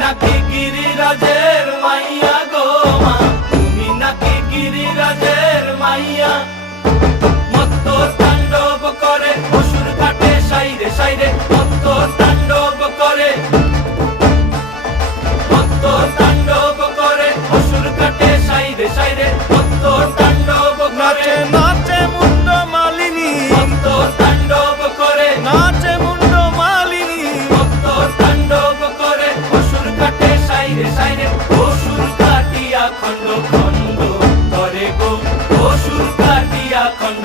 নাকি গিরিরাজের মাইয়া গো মা তুমি নাকি গিরিরাজের মাইয়া মত্ত তাণ্ডব করে অসুর কাটে সাইরে সাইরে মত্ত তাণ্ডব খন্ড খন্ড করে গো অসুর কাটিয়া খন্ড